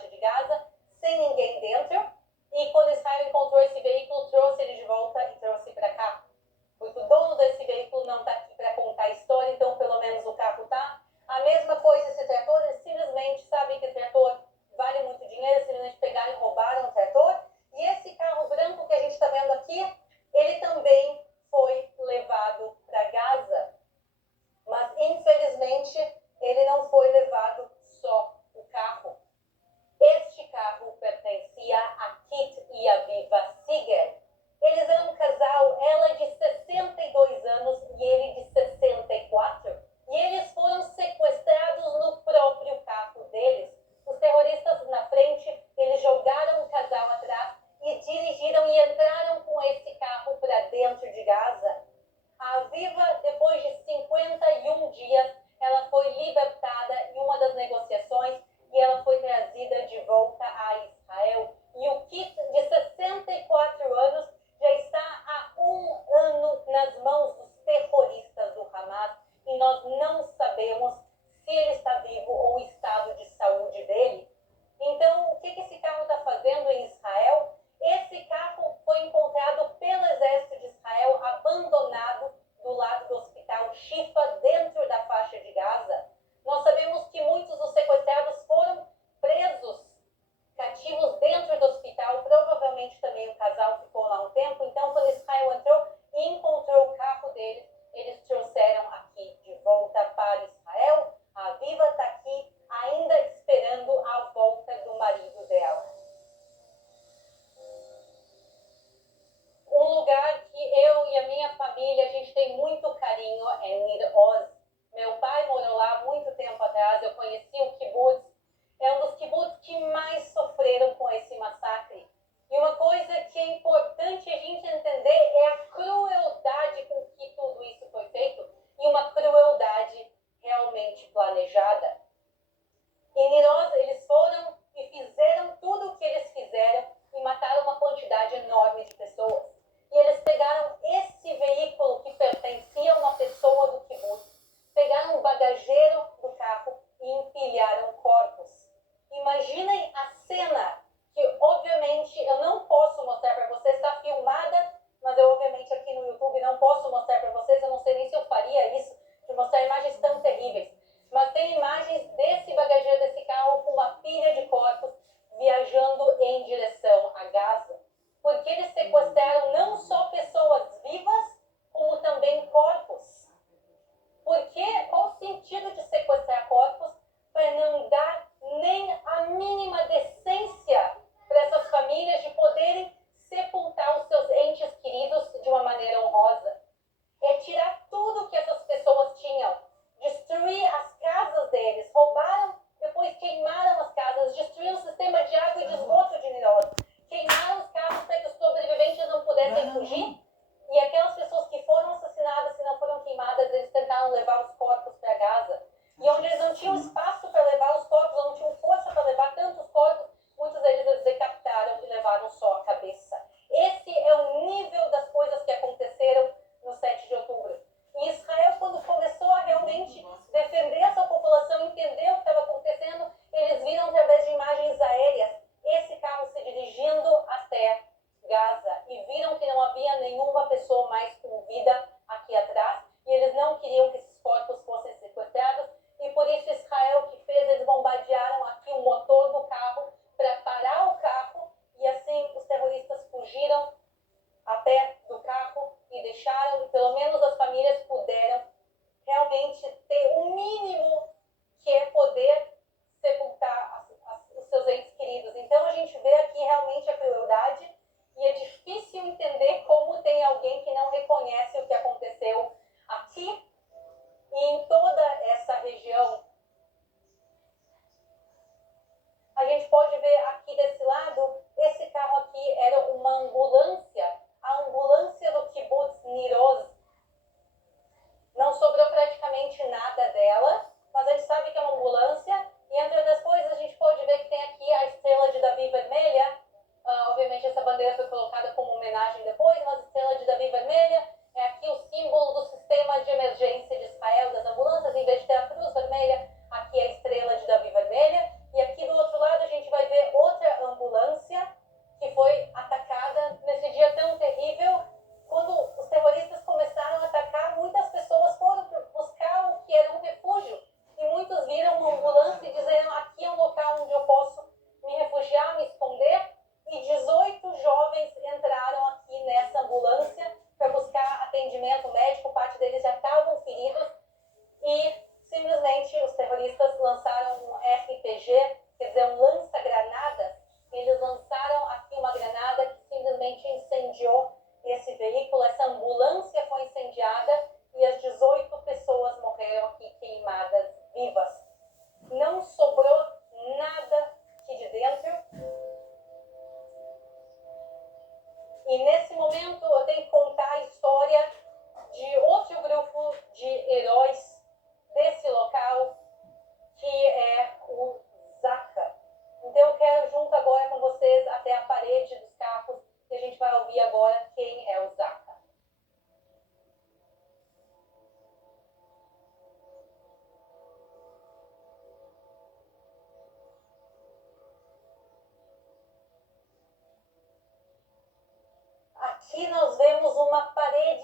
faixa de Gaza, sem ninguém dentro. E quando Israel encontrou esse veículo, trouxe ele de volta e trouxe para cá. Porque o dono desse veículo não está aqui para contar a história, então pelo menos o carro está. A mesma coisa esse trator, eles simplesmente sabem que esse trator vale muito dinheiro, simplesmente pegaram e roubaram o trator. E esse carro branco que a gente está vendo aqui, ele também foi levado para Gaza. Mas, infelizmente, ele não foi levado só o carro. Este carro pertencia a Kit e a Viva Seeger. Eles eram um casal, ela de 62 anos e ele de 64. E eles foram sequestrados no próprio carro deles. Os terroristas na frente, eles jogaram o casal atrás e dirigiram e entraram com esse carro para dentro de Gaza. A Viva, depois de 51 dias, ela foi libertada em uma das negociações e ela foi trazida de volta a Israel. E o Kit, de 64 anos, já está há 1 ano nas mãos dos terroristas do Hamas e nós não sabemos se ele está vivo ou o estado de saúde dele. Então, o que esse carro está fazendo em Israel? Esse carro foi encontrado pelo exército de Israel abandonado do lado do hospital Shifa, dentro da faixa de Gaza. Nós sabemos que muitos dos sequestrados foram presos, cativos dentro do hospital. Provavelmente também o casal ficou lá um tempo. Então, quando Israel entrou e encontrou o carro deles, eles trouxeram aqui de volta para Israel. A Viva está aqui ainda esperando a volta do marido dela. Um lugar que eu e a minha família, a gente tem muito carinho é Nir Oz. Meu pai morou lá há muito tempo atrás, eu conheci o kibbutz. É um dos kibbutz que mais sofreram com esse massacre. E uma coisa que é importante a gente entender é a crueldade com que tudo isso foi feito e uma crueldade realmente planejada. Em Nir Oz, eles foram e fizeram tudo o que eles fizeram e mataram uma quantidade enorme de pessoas. E eles pegaram esse veículo que pertencia a uma pessoa do kibbutz, pegaram o bagageiro do carro e empilharam corpos. Imaginem a cena, que obviamente eu não posso mostrar para vocês, está filmada, mas eu obviamente aqui no YouTube não posso mostrar para vocês, eu não sei nem se eu faria isso, de mostrar imagens tão terríveis. Mas tem imagens desse bagageiro desse carro com uma pilha de corpos viajando em direção a Gaza. Porque eles sequestraram não só pessoas vivas, como também corpos. Porque qual o sentido de sequestrar corpos? Para não dar nem a mínima decência para essas famílias de poderem sepultar os seus entes queridos de uma maneira honrosa. É tirar tudo que essas pessoas tinham, destruir as casas deles, roubaram, depois queimaram as casas, destruíram o sistema de água e de esgoto de Nir Oz, queimaram os carros para que os sobreviventes não pudessem fugir, e aquelas pessoas que foram assassinadas, se não foram queimadas, eles tentaram levar os corpos para Gaza. E onde eles não tinham espaço para levar os corpos, ou não tinham força para levar tantos corpos, muitos deles eles decapitaram e levaram só a cabeça. Esse é o nível das coisas que aconteceram no 7 de outubro. E Israel, quando começou a realmente defender a sua população, entender o que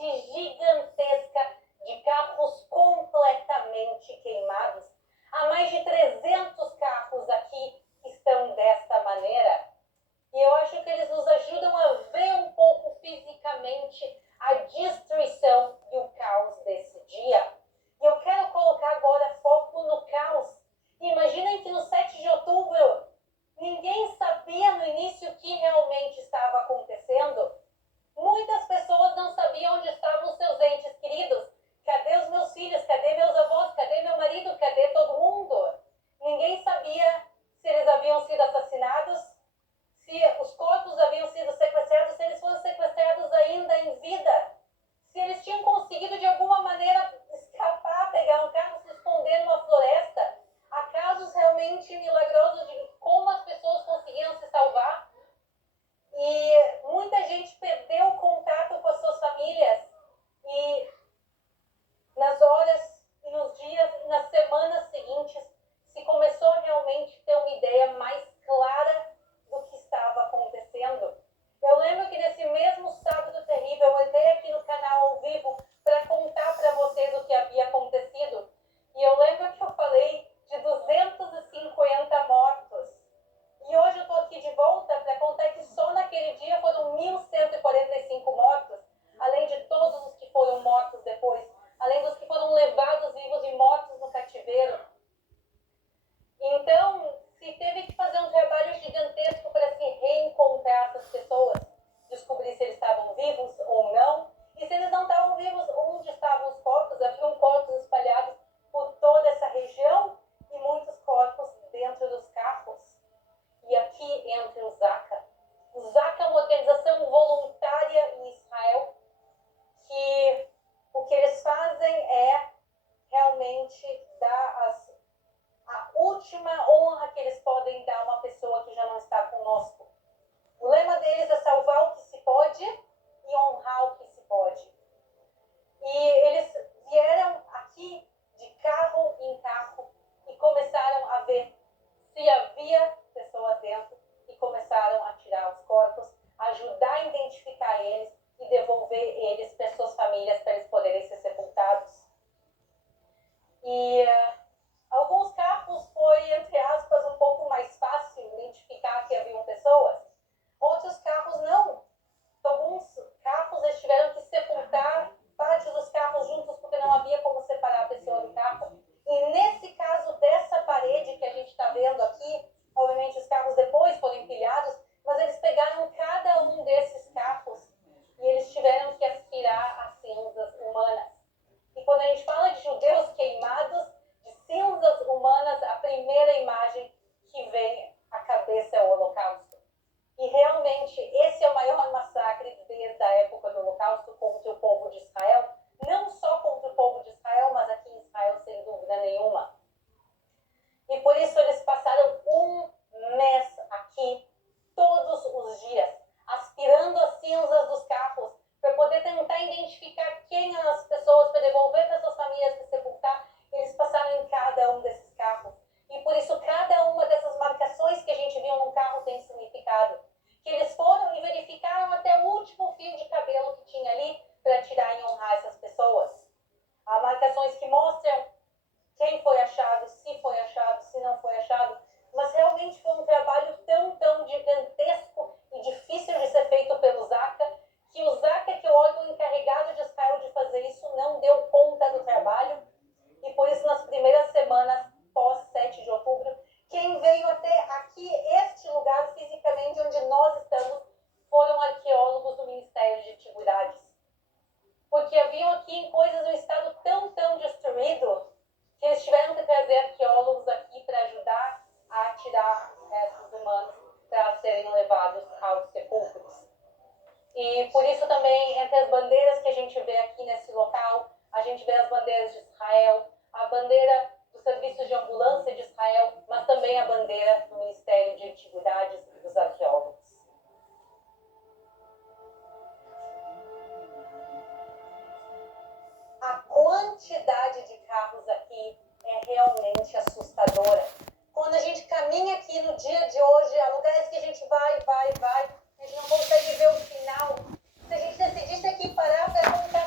quantidade gigantesca de carros completamente queimados. Há mais de 300 carros aqui que estão desta maneira. E eu acho que eles nos ajudam a ver um pouco fisicamente a destruição e o caos desse dia. E eu quero colocar agora foco no caos. Imaginem que no 7 de outubro, ninguém sabia no início o que realmente estava acontecendo. Muitas pessoas não sabiam onde estavam seus entes queridos. Cadê os meus filhos? Cadê meus avós? Cadê meu marido? Cadê todo mundo? Ninguém sabia se eles haviam sido assassinados, se os corpos haviam sido sequestrados, se eles foram sequestrados ainda em vida, se eles tinham conseguido de alguma maneira escapar, pegar um carro, se esconder numa floresta. Há casos realmente milagrosos de como as pessoas conseguiram se salvar. E muita gente perdeu o contato com as suas famílias. E nas horas e nos dias e nas semanas seguintes, se começou realmente a ter uma ideia mais clara do que estava acontecendo. Eu lembro que nesse mesmo sábado terrível, eu entrei aqui no canal ao vivo para contar para vocês o que havia acontecido. E eu lembro que eu falei de 250 mortos. E hoje eu estou aqui de volta para contar que só naquele dia foram 1.145 mortos, além de todos os que foram mortos depois, além dos que foram levados vivos e mortos no cativeiro. Então, se teve que fazer um trabalho gigantesco para se reencontrar essas pessoas, descobrir se eles estavam vivos ou não, e se eles não estavam vivos, onde estavam os corpos. Haviam corpos espalhados por toda essa região e muitos corpos dentro dos carros. E aqui entra o Zaka. O Zaka é uma organização voluntária em Israel que o que eles fazem é realmente dar a última honra que eles podem dar a uma pessoa que já não está conosco. O lema deles é salvar o que se pode e honrar o que se pode. E eles vieram aqui de carro em carro e começaram a ver se havia pessoas dentro e começaram a tirar os corpos, ajudar a identificar eles e devolver eles para suas famílias para eles poderem ser sepultados. E alguns carros foi, entre aspas, um pouco mais fácil identificar que haviam pessoas. Outros carros não. Alguns carros eles tiveram que sepultar parte dos carros juntos porque não havia como separar a pessoa do carro. E nesse caso dessa parede que a gente está vendo aqui, obviamente os carros depois foram empilhados, mas eles pegaram cada um desses carros e eles tiveram que aspirar as cinzas humanas. E quando a gente fala de judeus queimados, de cinzas humanas, a primeira imagem que vem à cabeça é o Holocausto. E realmente esse é o maior massacre desde a época do Holocausto contra o povo de Israel. Não só contra o povo de Israel, mas aqui em Israel sem dúvida nenhuma. E por isso eles passaram um mês aqui, todos os dias, aspirando as cinzas dos carros, para poder tentar identificar quem eram as pessoas, para devolver para suas famílias, para sepultar. Eles passaram em cada um desses carros. E por isso cada uma dessas marcações que a gente viu no carro tem significado. Que eles foram e verificaram até o último fio de cabelo que tinha ali para tirar e honrar essas pessoas. Há marcações que mostram quem foi achado, se não foi achado. Mas realmente foi um trabalho tão gigantesco e difícil de ser feito pelo Zaka, que o Zaka, que é o órgão encarregado de Israel de fazer isso, não deu conta do trabalho. E por isso, nas primeiras semanas pós 7 de outubro, quem veio até aqui, este lugar fisicamente onde nós estamos, foram arqueólogos do Ministério de Antiguidades. Porque haviam aqui coisas no estado tão destruído que eles tiveram que trazer arqueólogos aqui para ajudar a tirar os restos humanos para serem levados aos sepulcros. E por isso também, entre as bandeiras que a gente vê aqui nesse local, a gente vê as bandeiras de Israel, a bandeira dos serviços de ambulância de Israel, mas também a bandeira do Ministério de Antiguidades e dos arqueólogos. A quantidade de carros aqui é realmente assustadora. Quando a gente caminha aqui no dia de hoje, há lugares que a gente vai, a gente não consegue ver o final. Se a gente decidisse aqui parar para contar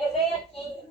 Eles vêm aqui